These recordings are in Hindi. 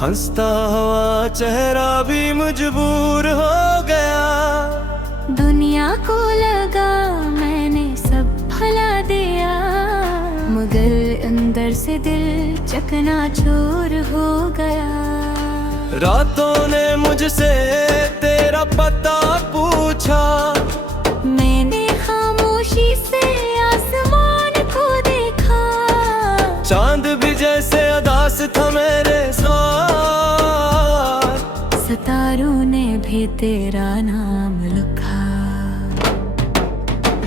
हंसता हुआ चेहरा भी मजबूर हो गया। दुनिया को लगा मैंने सब भुला दिया, मगर अंदर से दिल चकनाचूर हो गया। रातों ने मुझसे तेरा पता पूछा, मैंने खामोशी से आसमान को देखा। चांद भी जैसे उदास था मेरे साथ, सितारों ने भी तेरा नाम लिखा।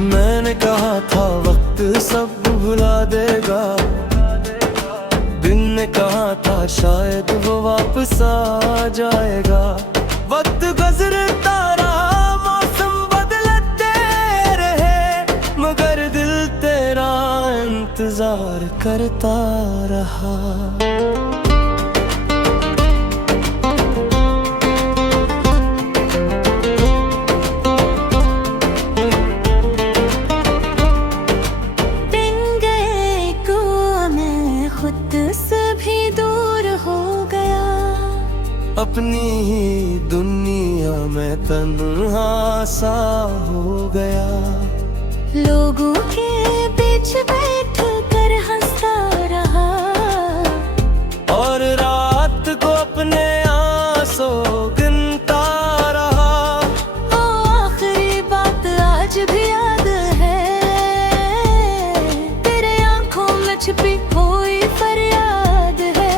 मैंने कहा था वक्त सब भुला देगा, दिन ने कहा था शायद वो वापस आ जाएगा। वक्त गुजरता रहा, मौसम बदलते रहे, मगर दिल तेरा इंतजार करता रहा। अपनी ही दुनिया में तन्हा सा हो गया। लोगों के बीच बैठ कर हंसता रहा, और रात को अपने आंसू गिनता रहा। ओ आखिरी बात आज भी याद है, तेरे आंखों में छिपी हुई फरियाद है।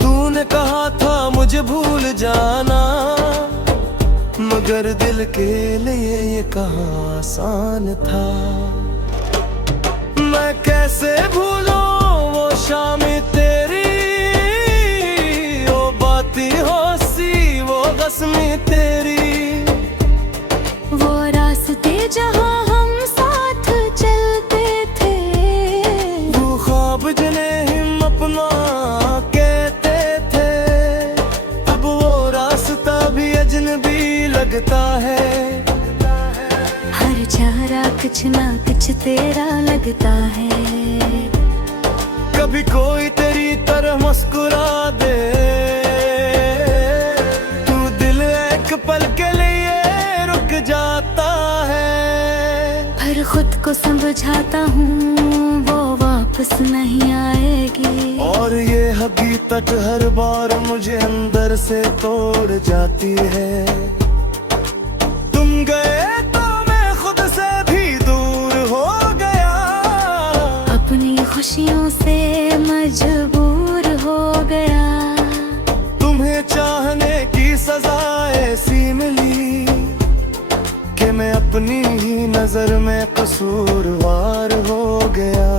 तूने कहा था मुझे भूल जाना, मगर दिल के लिए ये कहाँ आसान था। मैं कैसे भूलूं वो शाम तेरी, वो बाती होसी वो कसमी तेरी। वो रास्ते जहाँ हम साथ चलते थे, वो ख्वाब जिन्हें हम अपना कहते थे। अब वो रास्ता भी अजनबी लगता है, हर चेहरा कुछ ना कुछ तेरा लगता है। कभी कोई तेरी तरह मुस्कुरा दे, तू दिल एक पल के लिए रुक जाता है। पर खुद को समझाता हूँ वो वापस नहीं आएगी, और ये हकीकत हर बार मुझे अंदर से तोड़ जाती है। तुम गए तो मैं खुद से भी दूर हो गया, अपनी खुशियों से मजबूर हो गया। तुम्हें चाहने की सजा ऐसी मिली कि मैं अपनी ही नजर में कसूरवार हो गया।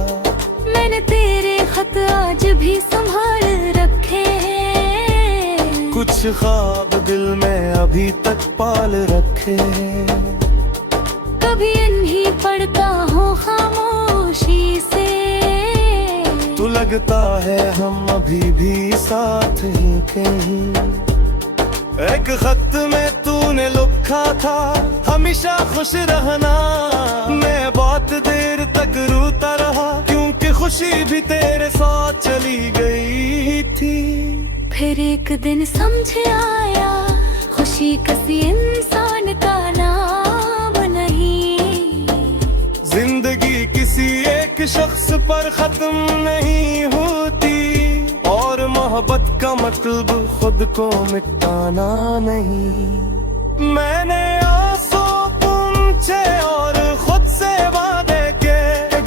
मैंने तेरे खत आज भी संभाल रखे हैं, कुछ ख्वाब दिल में अभी तक पाल रखे हैं। कभी इन्हीं पढ़ता हूँ खामोशी से, तो लगता है हम अभी भी साथ ही कहीं। एक खत में तूने लिखा था हमेशा खुश रहना, मैं बहुत देर तक रोता रहा, क्योंकि खुशी भी तेरे साथ चली गई थी। फिर एक दिन समझ आया, खुशी किसी इंसान का नाम नहीं। जिंदगी किसी एक शख्स पर खत्म नहीं होती, और मोहब्बत का मतलब खुद को मिटाना नहीं। मैंने आंसू पूछे और खुद से वादे के,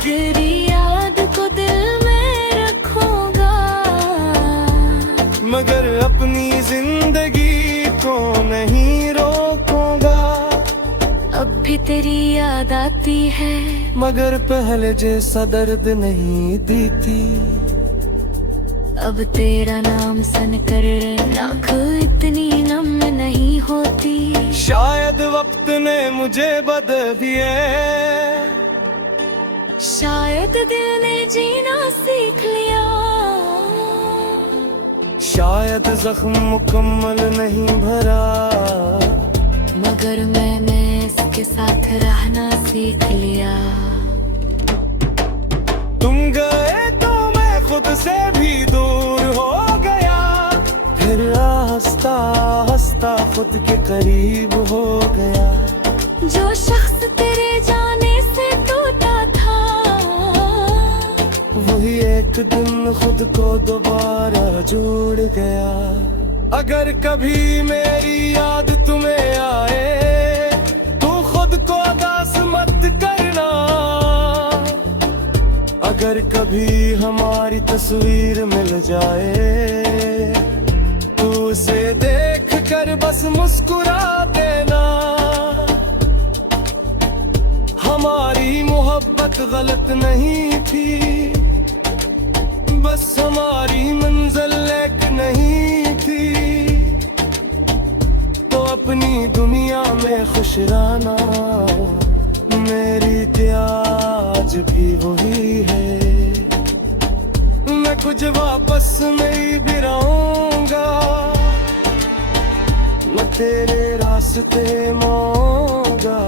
तेरी याद को दिल में रखूंगा, मगर अपनी जिंदगी को नहीं रोकूंगा। अब भी तेरी याद आती है, मगर पहले जैसा दर्द नहीं देती। अब तेरा नाम सुनकर आँखें इतनी नम नहीं होती। शायद वक्त ने मुझे बदल दिए, शायद दिल ने जीना सीख लिया। शायद जख्म मुकम्मल नहीं भरा, मगर मैंने इसके साथ रहना सीख लिया। तुम गए तो मैं खुद से भी दूर हो गया, खुद के करीब हो गया। जो शख्स तेरे जाने से टूटा था, वही एक दिन खुद को दोबारा जोड़ गया। अगर कभी मेरी याद तुम्हें आए तो खुद को उदास मत करना। अगर कभी हमारी तस्वीर मिल जाए तो उसे देख कर बस मुस्कुरा देना। हमारी मोहब्बत गलत नहीं थी, बस हमारी मंजिल एक नहीं थी। तो अपनी दुनिया में खुश रहना, मेरी आज भी वही है। मैं कुछ वापस नहीं भी रहूंगा, मैं तेरे रास्ते मोगा।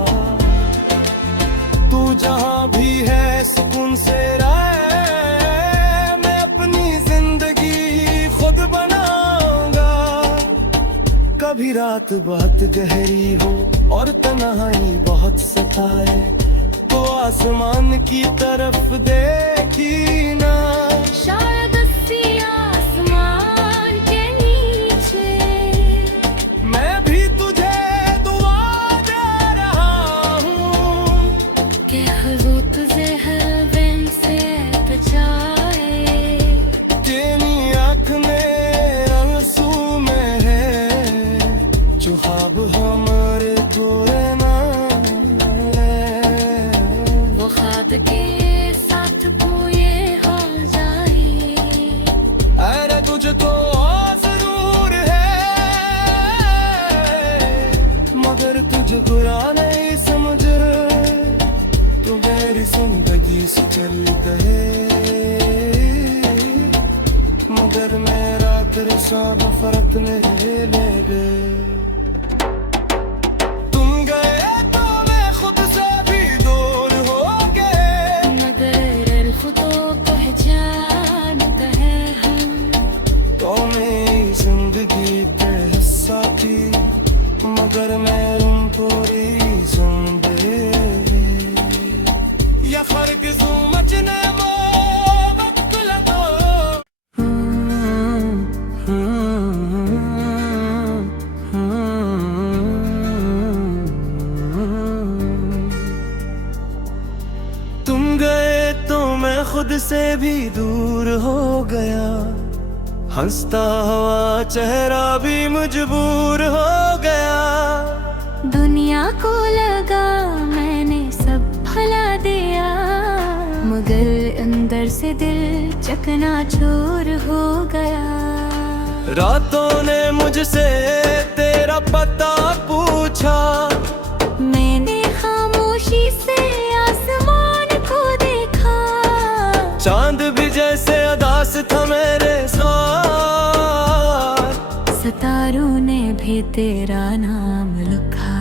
तू जहां भी है सुकून से रहे, मैं अपनी जिंदगी खुद बनाऊंगा। कभी रात बहुत गहरी हो और तन्हाई बहुत सताए तो आसमान की तरफ देखी ना। शायद उसी आसमान के नीचे मैं भी तुझे दुआ दे रहा हूँ कि खुदा तुझे हर दिन से बचाए। तेरी आँख में आंसू में है जो ख्वाब हमारे पूरे ना वो ख्वाब के साथ ये हो जाए। अरे तुझको जरूर है मगर तुझ बुरा नहीं समझ तू मेरी जिंदगी से चल गए। मगर मेरा तेरे साथ फर्क नहीं ले गए। तुम गए तो मैं खुद से भी दूर हो गए। मगर खुदा को जानता है हम, तो मेरी जिंदगी पे हिस्सा थी मगर मैं तुम पूरी जिंदगी। या फर्क समझने में वक्त लगो। तुम गए तो मैं खुद से भी दूर हो गया। हंसता हुआ चेहरा भी मजबूर हो गया। दुनिया को लगा मैंने सब भुला दिया, मगर अंदर से दिल चकनाचूर हो गया। रातों ने मुझसे तेरा पता पूछा, मैंने खामोशी से आसमान को देखा। चांद भी जैसे उदास था मेरे साथ। सितारों ने भी तेरा नाम लिखा।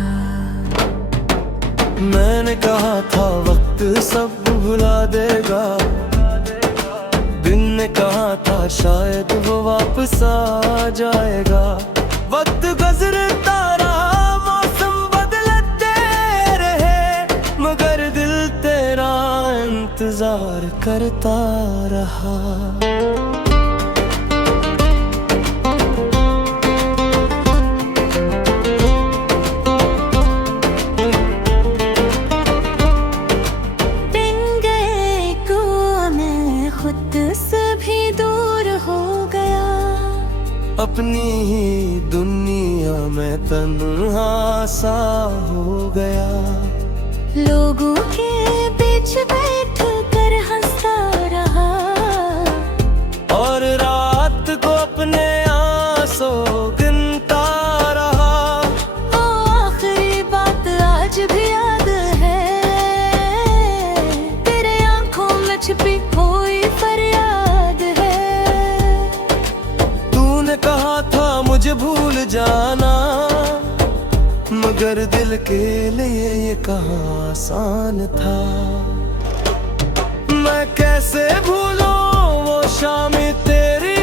मैंने कहा था वक्त सब भुला देगा। दिन ने कहा था शायद वो वापस आ जाएगा। वक्त गुजरता रहा, मौसम बदलते रहे, मगर दिल तेरा इंतजार करता रहा। दिन गए को मैं खुद से भी दूर हो गया। अपनी ही दुनिया में तन्हा सा हो गया। लोगों के बीच बैठ कर हंसता रहा, और रात को अपने आंसू गिनता रहा। वो आखिरी बात आज भी याद है, तेरे आंखों में छिपी हुई फरियाद है। तूने कहा था मुझे भूल जाना, मगर दिल के लिए ये कहाँ आसान था। मैं कैसे भूलूं वो शाम तेरी,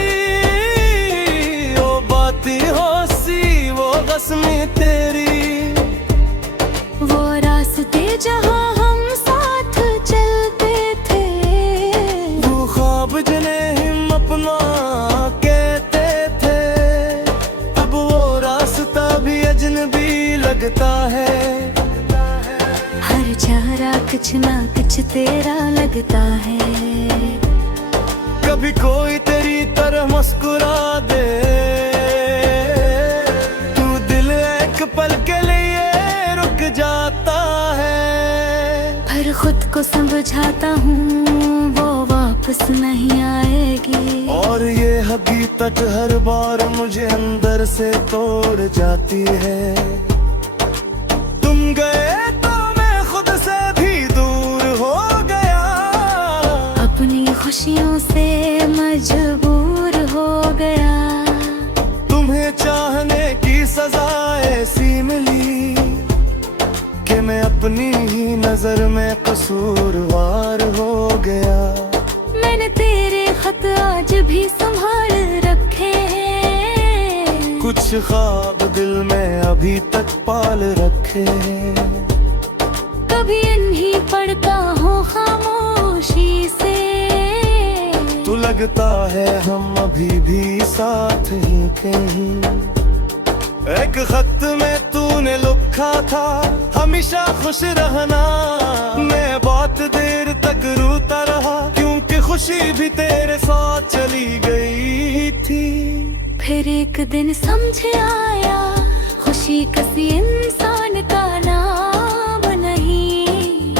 वो बाती हंसी, वो रस्मी लगता है हर चेहरा कुछ ना कुछ तेरा लगता है। कभी कोई तेरी तरह मुस्कुरा दे, तू दिल एक पल के लिए रुक जाता है। पर खुद को समझाता हूँ वो वापस नहीं आएगी। और ये हकीकत हर बार मुझे अंदर से तोड़ जाती है। तुम गए तो मैं खुद से भी दूर हो गया, अपनी खुशियों से मजबूर हो गया। तुम्हें चाहने की सजा ऐसी मिली कि मैं अपनी ही नजर में कसूरवार हो गया। मैंने तेरे खत आज भी संभाल रखे हैं, कुछ ख्वाब दिल में अभी तक पाल रखे हैं। कभी इन्हीं पढ़ता हूँ खामोशी से। तो लगता है हम अभी भी साथ ही कहीं। एक खत में तूने लिखा था हमेशा खुश रहना। मैं बहुत देर तक रोता रहा क्योंकि खुशी भी तेरे साथ चली गई थी। फिर एक दिन समझ आया खुशी किसी इंसान का नाम नहीं।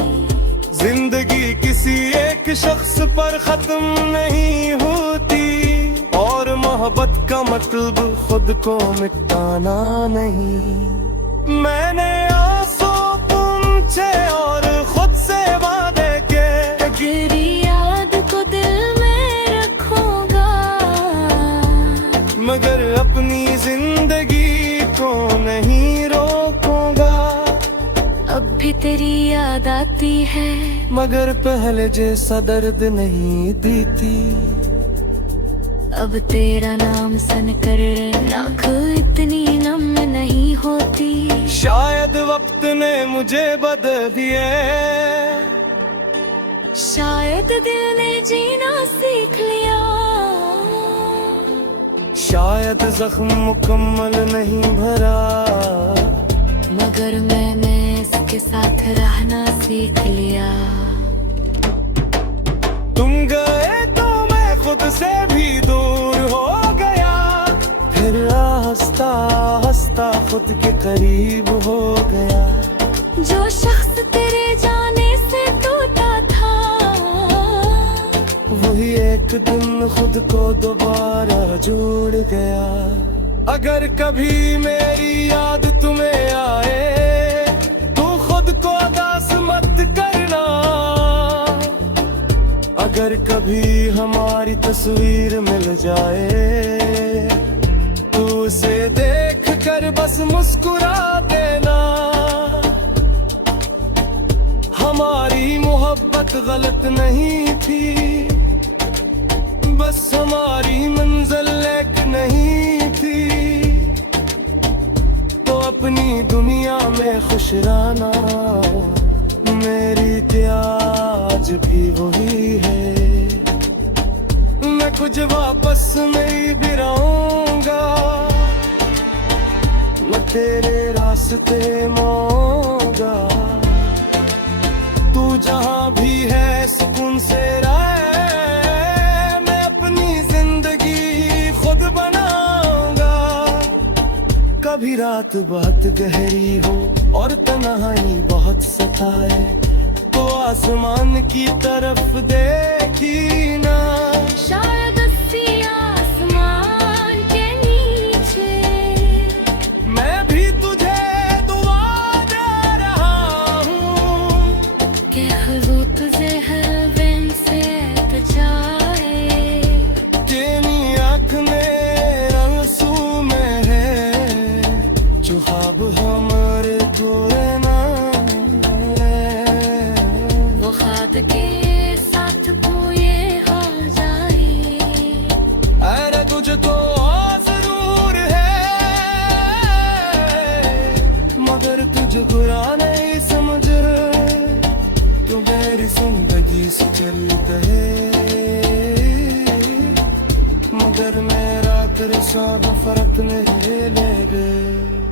जिंदगी किसी एक शख्स पर खत्म नहीं होती, और मोहब्बत का मतलब खुद को मिटाना नहीं। मैंने आंसू पूछे और खुद से वादे के, तेरी याद को दिल में रखूंगा, मगर अपनी जिंदगी को नहीं रोकूंगा। अब भी तेरी याद आती है, मगर पहले जैसा दर्द नहीं देती। अब तेरा नाम सुनकर आँख इतनी नम नहीं होती। शायद वक्त ने मुझे बदल दिए, शायद दिल ने जीना सीख लिया। शायद जख्म मुकम्मल नहीं भरा, मगर मैंने इसके साथ रहना सीख लिया। तुम गए तो मैं खुद से भी दूर हो गया, फिर हंसता हंसता खुद के करीब हो गया। जो शख्स तेरे जाने से टूटा था, वही एक दिन खुद को दोबारा जोड़ गया। अगर कभी मेरी याद तुम्हें आए तो खुद को उदास मत करना। अगर कभी हमारी तस्वीर मिल जाए तो उसे देख कर बस मुस्कुरा देना। हमारी मोहब्बत गलत नहीं थी, बस हमारी मंजिल एक नहीं थी। तो अपनी दुनिया में खुश रहना, मेरी त्याज भी वही है। मैं कुछ वापस नहीं भी रहूंगा, मैं तेरे रास्ते मोगा। तू जहाँ भी है सुकून से रहे, मैं अपनी जिंदगी खुद बनाऊंगा। कभी रात बहुत गहरी हो और तन्हाई बहुत सताए, तो आसमान की तरफ देखी ना। शायद उसी आसमान के नीचे मैं भी तुझे दुआ दे रहा हूँ कि खुदा तुझे हर दिन से बचाए। तेरी आँख में आंसू में है जो ख्वाब हमारे थोड़े ना। वो ख्वाब के साथ तू ये हो जाए। अरे तुझको जरूर है, मगर तुझ बुरा नहीं समझ। तू मेरी जिंदगी से चल गए, मगर मेरा तेरे साथ फर्क नहीं ले गए।